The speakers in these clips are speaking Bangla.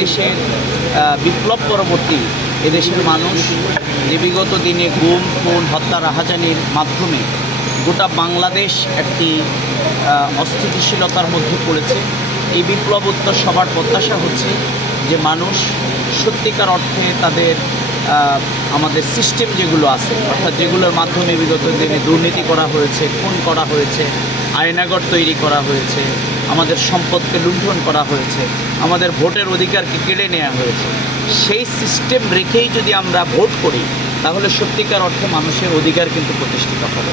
দেশের বিপ্লব পরবর্তী এদেশের মানুষ যে বিগত দিনে গুম খুন হত্যা রাহাজানির মাধ্যমে গোটা বাংলাদেশ একটি অস্থিতিশীলতার মধ্যে পড়েছে। এই বিপ্লবোত্তর সবার প্রত্যাশা হচ্ছে যে মানুষ সত্যিকার অর্থে তাদের আমাদের সিস্টেম যেগুলো আছে, অর্থাৎ যেগুলোর মাধ্যমে বিগত দিনে দুর্নীতি করা হয়েছে, খুন করা হয়েছে, আয়নাগর তৈরি করা হয়েছে, আমাদের সম্পদকে লুণ্ঠন করা হয়েছে, আমাদের ভোটের অধিকারকে কেড়ে নেওয়া হয়েছে, সেই সিস্টেম রেখেই যদি আমরা ভোট করি তাহলে সত্যিকার অর্থে মানুষের অধিকার কিন্তু প্রতিষ্ঠিত হবে।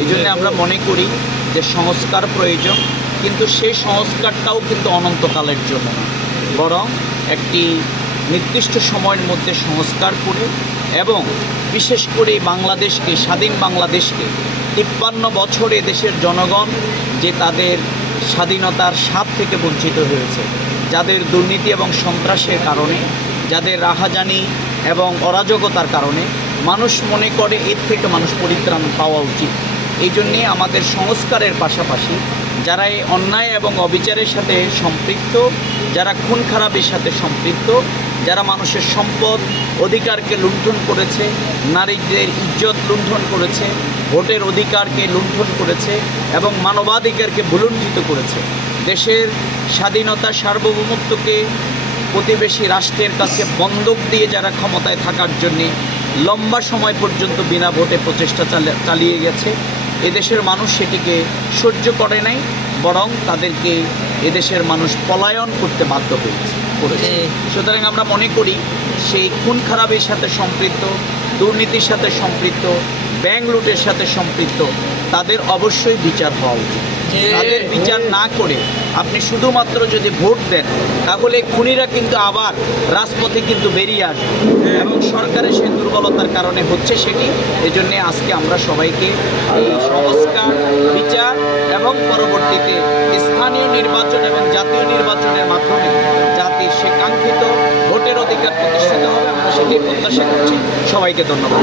এই জন্য আমরা মনে করি যে সংস্কার প্রয়োজন, কিন্তু সেই সংস্কারটাও কিন্তু অনন্তকালের জন্য না, বরং একটি নির্দিষ্ট সময়ের মধ্যে সংস্কার করে এবং বিশেষ করে বাংলাদেশকে, স্বাধীন বাংলাদেশকে ৫৩ বছরে দেশের জনগণ যে তাদের স্বাধীনতার স্বাদ থেকে বঞ্চিত হয়েছে, যাদের দুর্নীতি এবং সন্ত্রাসের কারণে, যাদের রাহাজানি এবং অরাজকতার কারণে মানুষ মনে করে এর থেকে মানুষ পরিত্রাণ পাওয়া উচিত। এই জন্যে আমাদের সংস্কারের পাশাপাশি যারা এই অন্যায় এবং অবিচারের সাথে সম্পৃক্ত, যারা খুন খারাপের সাথে সম্পৃক্ত, যারা মানুষের সম্পদ অধিকারকে লুণ্ঠন করেছে, নারীদের ইজ্জত লুণ্ঠন করেছে, ভোটের অধিকারকে লুণ্ঠন করেছে এবং মানবাধিকারকে ভুলুণ্ঠিত করেছে, দেশের স্বাধীনতা সার্বভৌমত্বকে প্রতিবেশী রাষ্ট্রের কাছে বন্ধক দিয়ে যারা ক্ষমতায় থাকার জন্যে লম্বা সময় পর্যন্ত বিনা ভোটে প্রচেষ্টা চালিয়ে গেছে, এদেশের মানুষ সেটিকে সহ্য করে নাই, বরং তাদেরকে এদেশের মানুষ পলায়ন করতে বাধ্য করেছে। সুতরাং আমরা মনে করি সেই খুন খারাপের সাথে সম্পৃক্ত, দুর্নীতির সাথে সম্পৃক্ত, ব্যাংক লুটের সাথে সম্পৃক্ত তাদের অবশ্যই বিচার হওয়া উচিত। তাদের বিচার না করে আপনি শুধুমাত্র যদি ভোট দেন তাহলে খুনিরা কিন্তু আবার রাজপথে কিন্তু বেরিয়ে আসবে এবং সরকারের সেই দুর্বলতার কারণে হচ্ছে সেটি। এজন্যে আজকে আমরা সবাইকে এই সংস্কার, বিচার এবং পরবর্তীতে স্থানীয় নির্বাচন এবং জাতীয় নির্বাচনের মাধ্যমে জাতির সে কাঙ্ক্ষিত ভোটের অধিকার প্রতিষ্ঠিত হবে, আমরা সেটি প্রত্যাশা করছি। সবাইকে ধন্যবাদ।